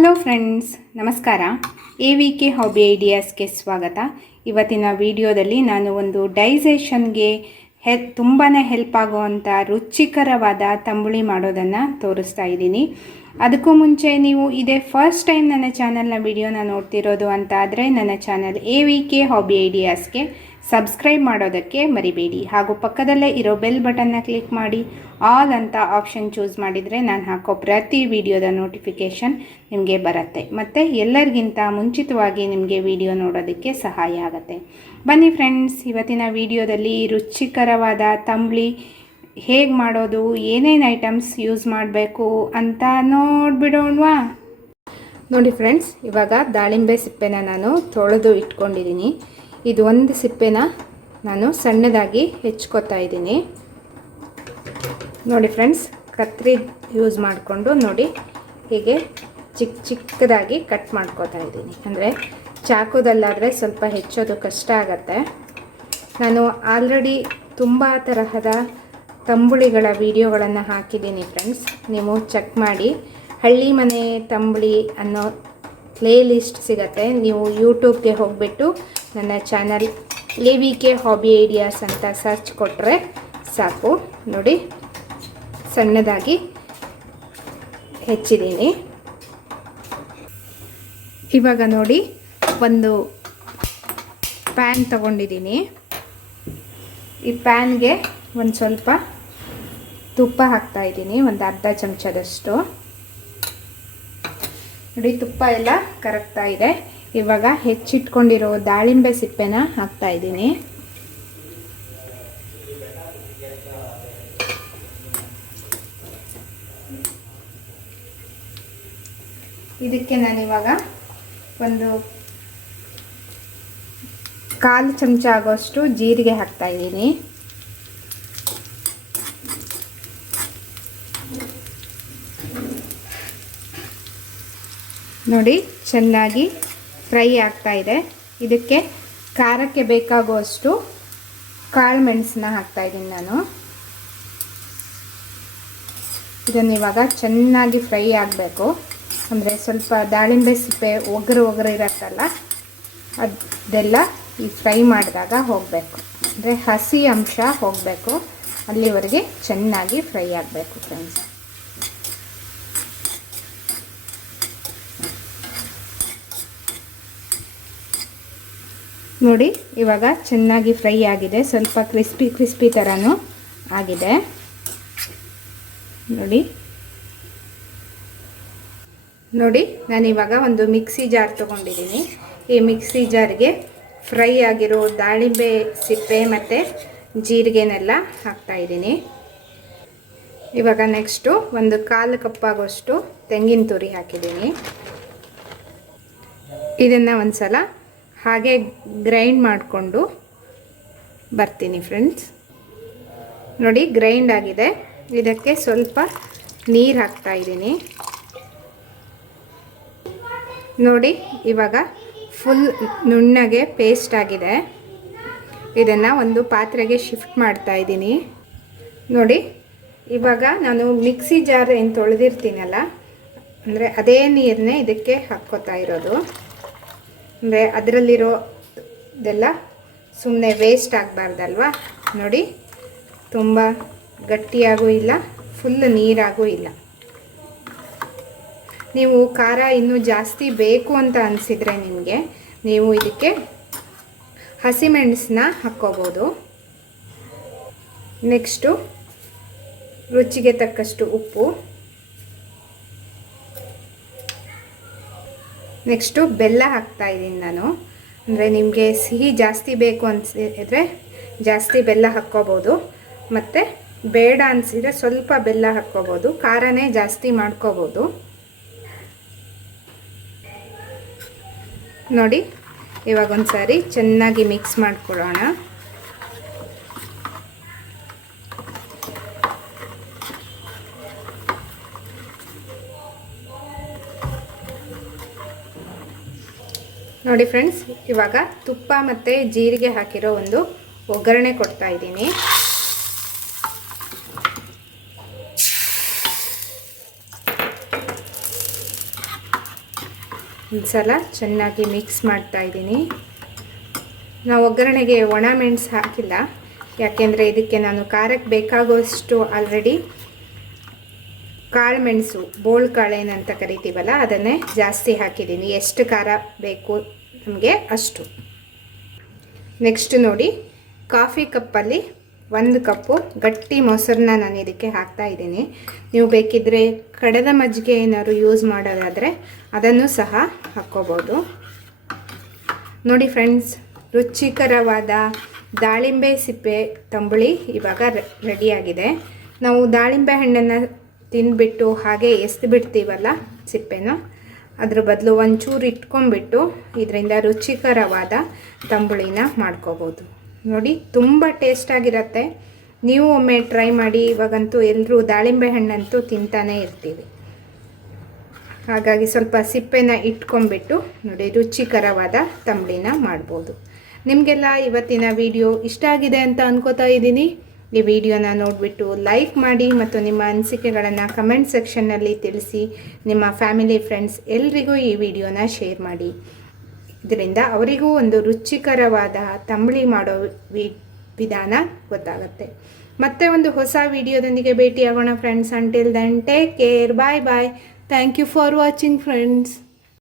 Hello friends ನಮಸ್ಕಾರ. A V K hobby ಐಡಿಯಾಸ್ಗೆ ಸ್ವಾಗತ. ಇವತ್ತಿನ ವಿಡಿಯೋದಲ್ಲಿ ನಾನು ಒಂದು ಡೈಜೆಷನ್ಗೆ ಹೆ ತುಂಬಾ ಹೆಲ್ಪ್ ಆಗುವಂಥ ರುಚಿಕರವಾದ ತಂಬುಳಿ ಮಾಡೋದನ್ನು ತೋರಿಸ್ತಾ ಇದ್ದೀನಿ. ಅದಕ್ಕೂ ಮುಂಚೆ ನೀವು ಇದೇ ಫಸ್ಟ್ ಟೈಮ್ ನನ್ನ ಚಾನಲ್ನ ವಿಡಿಯೋನ ನೋಡ್ತಿರೋದು ಅಂತ ಆದರೆ ನನ್ನ channel A V K hobby ಐಡಿಯಾಸ್ಗೆ subscribe ಮಾಡೋದಕ್ಕೆ ಮರಿಬೇಡಿ. ಹಾಗೂ ಪಕ್ಕದಲ್ಲೇ ಇರೋ ಬೆಲ್ ಬಟನ್ನ ಕ್ಲಿಕ್ ಮಾಡಿ. ಆಲ್ ಅಂತ ಆಪ್ಷನ್ ಚೂಸ್ ಮಾಡಿದರೆ ನಾನು ಹಾಕೋ ಪ್ರತಿ ವಿಡಿಯೋದ ನೋಟಿಫಿಕೇಷನ್ ನಿಮಗೆ ಬರುತ್ತೆ. ಮತ್ತು ಎಲ್ಲರಿಗಿಂತ ಮುಂಚಿತವಾಗಿ ನಿಮಗೆ ವಿಡಿಯೋ ನೋಡೋದಕ್ಕೆ ಸಹಾಯ ಆಗುತ್ತೆ. ಬನ್ನಿ ಫ್ರೆಂಡ್ಸ್ ಇವತ್ತಿನ ವಿಡಿಯೋದಲ್ಲಿ ರುಚಿಕರವಾದ ತಂಬ್ಳಿ ಹೇಗೆ ಮಾಡೋದು, ಏನೇನು ಐಟಮ್ಸ್ ಯೂಸ್ ಮಾಡಬೇಕು ಅಂತ ನೋಡಿಬಿಡೋಣವಾ? ನೋಡಿ ಫ್ರೆಂಡ್ಸ್ ಇವಾಗ ದಾಳಿಂಬೆ ಸಿಪ್ಪೆನ ನಾನು ತೊಳೆದು ಇಟ್ಕೊಂಡಿದ್ದೀನಿ ಇದು ಒಂದು ಸಿಪ್ಪೆನ ನಾನು ಸಣ್ಣದಾಗಿ ಹೆಚ್ಕೋತಾ ಇದ್ದೀನಿ. ನೋಡಿ ಫ್ರೆಂಡ್ಸ್, ಕತ್ರಿ ಯೂಸ್ ಮಾಡಿಕೊಂಡು ನೋಡಿ ಹೀಗೆ ಚಿಕ್ಕ ಚಿಕ್ಕದಾಗಿ ಕಟ್ ಮಾಡ್ಕೋತಾ ಇದ್ದೀನಿ. ಅಂದರೆ ಚಾಕುದಲ್ಲಾದರೆ ಸ್ವಲ್ಪ ಹೆಚ್ಚೋದು ಕಷ್ಟ ಆಗತ್ತೆ. ನಾನು ಆಲ್ರೆಡಿ ತುಂಬ ತರಹದ ತಂಬುಳಿಗಳ ವಿಡಿಯೋಗಳನ್ನು ಹಾಕಿದ್ದೀನಿ ಫ್ರೆಂಡ್ಸ್. ನೀವು ಚೆಕ್ ಮಾಡಿ ಹಳ್ಳಿ ಮನೆ ತಂಬುಳಿ ಅನ್ನೋ ಪ್ಲೇ ಲಿಸ್ಟ್ ಸಿಗತ್ತೆ. ನೀವು ಯೂಟ್ಯೂಬ್ಗೆ ಹೋಗಿಬಿಟ್ಟು ನನ್ನ channel A V K hobby ideas ಅಂತ ಸರ್ಚ್ ಕೊಟ್ಟರೆ ಸಾಕು. ನೋಡಿ, ಸಣ್ಣದಾಗಿ ಹೆಚ್ಚಿದ್ದೀನಿ. ಇವಾಗ ನೋಡಿ, ಒಂದು ಪ್ಯಾನ್ ತಗೊಂಡಿದ್ದೀನಿ. ಈ ಪ್ಯಾನ್ಗೆ ಒಂದು ಸ್ವಲ್ಪ ತುಪ್ಪ ಹಾಕ್ತಾ ಇದ್ದೀನಿ, ಒಂದು ಅರ್ಧ ಚಮಚದಷ್ಟು. ನೋಡಿ, ತುಪ್ಪ ಎಲ್ಲ ಕರಗ್ತಾ ಇದೆ. ಇವಾಗ ಹೆಚ್ಚಿಟ್ಕೊಂಡಿರೋ ದಾಳಿಂಬೆ ಸಿಪ್ಪೆನ ಹಾಕ್ತಾ ಇದ್ದೀನಿ. ಇದಕ್ಕೆ ನಾನಿವಾಗ ಒಂದು ಕಾಲು ಚಮಚ ಆಗೋಷ್ಟು ಜೀರಿಗೆ ಹಾಕ್ತಾ ಇದ್ದೀನಿ. ನೋಡಿ, ಚೆನ್ನಾಗಿ ಫ್ರೈ ಆಗ್ತಾ ಇದೆ. ಇದಕ್ಕೆ ಖಾರಕ್ಕೆ ಬೇಕಾಗುವಷ್ಟು ಕಾಳು ಮೆಣಸನ್ನ ಹಾಕ್ತಾ ಇದ್ದೀನಿ ನಾನು. ಇದನ್ನು ಇವಾಗ ಚೆನ್ನಾಗಿ ಫ್ರೈ ಆಗಬೇಕು. ಅಂದರೆ ಸ್ವಲ್ಪ ದಾಳಿಂಬೆ ಸಿಪ್ಪೆ ಒಗರು ಒಗರು ಇರತ್ತಲ್ಲ, ಅದೆಲ್ಲ ಈ ಫ್ರೈ ಮಾಡಿದಾಗ ಹೋಗಬೇಕು. ಅಂದರೆ ಹಸಿ ಅಂಶ ಹೋಗಬೇಕು. ಅಲ್ಲಿವರೆಗೆ ಚೆನ್ನಾಗಿ ಫ್ರೈ ಆಗಬೇಕು ಫ್ರೆಂಡ್ಸ್ ನೋಡಿ, ಇವಾಗ ಚೆನ್ನಾಗಿ ಫ್ರೈ ಆಗಿದೆ. ಸ್ವಲ್ಪ ಕ್ರಿಸ್ಪಿ ಕ್ರಿಸ್ಪಿ ಥರನೂ ಆಗಿದೆ. ನೋಡಿ. ನೋಡಿ ನಾನಿವಾಗ ಒಂದು ಮಿಕ್ಸಿ ಜಾರ್ ತೊಗೊಂಡಿದ್ದೀನಿ. ಈ ಮಿಕ್ಸಿ ಜಾರ್ಗೆ ಫ್ರೈ ಆಗಿರೋ ದಾಳಿಂಬೆ ಸಿಪ್ಪೆ ಮತ್ತು ಜೀರಿಗೆನೆಲ್ಲ ಹಾಕ್ತಾಯಿದ್ದೀನಿ ಇವಾಗ ನೆಕ್ಸ್ಟು ಒಂದು ಕಾಲು ಕಪ್ಪಾಗೋಷ್ಟು ತೆಂಗಿನ ತುರಿ ಹಾಕಿದ್ದೀನಿ. ಇದನ್ನು ಒಂದು ಸಲ ಹಾಗೆ ಗ್ರೈಂಡ್ ಮಾಡಿಕೊಂಡು ಬರ್ತೀನಿ ಫ್ರೆಂಡ್ಸ್ ನೋಡಿ ಗ್ರೈಂಡ್ ಆಗಿದೆ. ಇದಕ್ಕೆ ಸ್ವಲ್ಪ ನೀರು ಹಾಕ್ತಾ ಇದ್ದೀನಿ. ನೋಡಿ ಇವಾಗ ಫುಲ್ ನುಣ್ಣಗೆ ಪೇಸ್ಟ್ ಆಗಿದೆ. ಇದನ್ನು ಒಂದು ಪಾತ್ರೆಗೆ ಶಿಫ್ಟ್ ಮಾಡ್ತಾ ಇದ್ದೀನಿ. ನೋಡಿ ಇವಾಗ ನಾನು ಮಿಕ್ಸಿ ಜಾರ್ ಏನು ತೊಳೆದಿರ್ತೀನಲ್ಲ, ಅಂದರೆ ಅದೇ ನೀರನ್ನೇ ಇದಕ್ಕೆ ಹಾಕ್ಕೋತಾ ಇರೋದು. ಅಂದರೆ ಅದರಲ್ಲಿರೋದೆಲ್ಲ ಸುಮ್ಮನೆ ವೇಸ್ಟ್ ಆಗಬಾರ್ದಲ್ವ? ನೋಡಿ, ತುಂಬ ಗಟ್ಟಿಯಾಗೂ ಇಲ್ಲ ಫುಲ್ ನೀರಾಗೂ ಇಲ್ಲ. ನೀವು ಖಾರ ಇನ್ನೂ ಜಾಸ್ತಿ ಬೇಕು ಅಂತ ಅನಿಸಿದರೆ ನಿಮಗೆ, ನೀವು ಇದಕ್ಕೆ ಹಸಿಮೆಣಸನ್ನ ಹಾಕ್ಕೋಬೋದು. ನೆಕ್ಸ್ಟು ರುಚಿಗೆ ತಕ್ಕಷ್ಟು ಉಪ್ಪು. ನೆಕ್ಸ್ಟು ಬೆಲ್ಲ ಹಾಕ್ತಾ ಇದ್ದೀನಿ ನಾನು. ಅಂದರೆ ನಿಮಗೆ ಸಿಹಿ ಜಾಸ್ತಿ ಬೇಕು ಅನಿಸಿದ್ರೆ ಜಾಸ್ತಿ ಬೆಲ್ಲ ಹಾಕ್ಕೋಬೋದು. ಮತ್ತು ಬೇಡ ಅನಿಸಿದರೆ ಸ್ವಲ್ಪ ಬೆಲ್ಲ ಹಾಕ್ಕೋಬೋದು. ಖಾರನೇ ಜಾಸ್ತಿ ಮಾಡ್ಕೋಬೋದು. ನೋಡಿ ಇವಾಗ ಒಂದು ಸಾರಿ ಚೆನ್ನಾಗಿ ಮಿಕ್ಸ್ ಮಾಡ್ಕೊಳ್ಳೋಣ. ನೋಡಿ ಫ್ರೆಂಡ್ಸ್ ಇವಾಗ ತುಪ್ಪ ಮತ್ತು ಜೀರಿಗೆ ಹಾಕಿರೋ ಒಂದು ಒಗ್ಗರಣೆ ಕೊಡ್ತಾ ಇದ್ದೀನಿ. ಒಂದ್ಸಲ ಚೆನ್ನಾಗಿ ಮಿಕ್ಸ್ ಮಾಡ್ತಾ ಇದ್ದೀನಿ. ನಾವು ಒಗ್ಗರಣೆಗೆ ಒಣ ಮೆಣಸು ಹಾಕಿಲ್ಲ, ಯಾಕೆಂದರೆ ಇದಕ್ಕೆ ನಾನು ಖಾರಕ್ಕೆ ಬೇಕಾಗುವಷ್ಟು ಆಲ್ರೆಡಿ ಕಾಳು ಮೆಣಸು, ಬೋಳ್ ಕಾಳು ಏನಂತ ಕರಿತೀವಲ್ಲ, ಅದನ್ನೇ ಜಾಸ್ತಿ ಹಾಕಿದ್ದೀನಿ. ಎಷ್ಟು ಖಾರ ಬೇಕು ನಮಗೆ ಅಷ್ಟು. ನೆಕ್ಸ್ಟ್ ನೋಡಿ ಕಾಫಿ ಕಪ್ಪಲ್ಲಿ ಒಂದು ಕಪ್ಪು ಗಟ್ಟಿ ಮೊಸರನ್ನ ನಾನು ಇದಕ್ಕೆ ಹಾಕ್ತಾ ಇದ್ದೀನಿ. ನೀವು ಬೇಕಿದ್ದರೆ ಕಡದ ಮಜ್ಜಿಗೆ ಏನಾದ್ರು ಯೂಸ್ ಮಾಡೋದಾದರೆ ಅದನ್ನು ಸಹ ಹಾಕ್ಕೋಬೋದು. ನೋಡಿ ಫ್ರೆಂಡ್ಸ್ ರುಚಿಕರವಾದ ದಾಳಿಂಬೆ ಸಿಪ್ಪೆ ತಂಬುಳಿ ಇವಾಗ ರೆಡಿಯಾಗಿದೆ ನಾವು ದಾಳಿಂಬೆ ಹಣ್ಣನ್ನು ತಿಂದ್ಬಿಟ್ಟು ಹಾಗೆ ಎಸ್ದು ಬಿಡ್ತೀವಲ್ಲ ಸಿಪ್ಪೆನ? ಅದ್ರ ಬದಲು ಒಂಚೂರು ಇಟ್ಕೊಂಡ್ಬಿಟ್ಟು ಇದರಿಂದ ರುಚಿಕರವಾದ ತಂಬುಳಿನ ಮಾಡ್ಕೋಬೋದು. ನೋಡಿ, ತುಂಬ ಟೇಸ್ಟಾಗಿರುತ್ತೆ ನೀವು ಒಮ್ಮೆ ಟ್ರೈ ಮಾಡಿ, ಇವಾಗಂತೂ ಎಲ್ಲರೂ ದಾಳಿಂಬೆ ಹಣ್ಣಂತೂ ತಿಂತಾನೇ ಇರ್ತೀವಿ. ಹಾಗಾಗಿ ಸ್ವಲ್ಪ ಸಿಪ್ಪೆನ ಇಟ್ಕೊಂಡ್ಬಿಟ್ಟು ನೋಡಿ, ರುಚಿಕರವಾದ ತಂಬಳಿನ ಮಾಡ್ಬೋದು. ನಿಮಗೆಲ್ಲ ಇವತ್ತಿನ ವಿಡಿಯೋ ಇಷ್ಟ ಆಗಿದೆ ಅಂತ ಅನ್ಕೋತಾ ಇದ್ದೀನಿ. ಈ ವಿಡಿಯೋನ ನೋಡಿಬಿಟ್ಟು ಲೈಕ್ ಮಾಡಿ ಮತ್ತು ನಿಮ್ಮ ಅನಿಸಿಕೆಗಳನ್ನು ಕಮೆಂಟ್ ಸೆಕ್ಷನ್ನಲ್ಲಿ ತಿಳಿಸಿ. ನಿಮ್ಮ ಫ್ಯಾಮಿಲಿ ಫ್ರೆಂಡ್ಸ್ ಎಲ್ರಿಗೂ ಈ ವಿಡಿಯೋನ ಶೇರ್ ಮಾಡಿ. ಇದರಿಂದ ಅವರಿಗೂ ಒಂದು ರುಚಿಕರವಾದ ತಂಬಳಿ ಮಾಡೋ ವಿಧಾನ ಗೊತ್ತಾಗುತ್ತೆ. ಮತ್ತೆ ಒಂದು ಹೊಸ ವಿಡಿಯೋದೊಂದಿಗೆ ಭೇಟಿಯಾಗೋಣ friends until then take care bye bye thank you for watching friends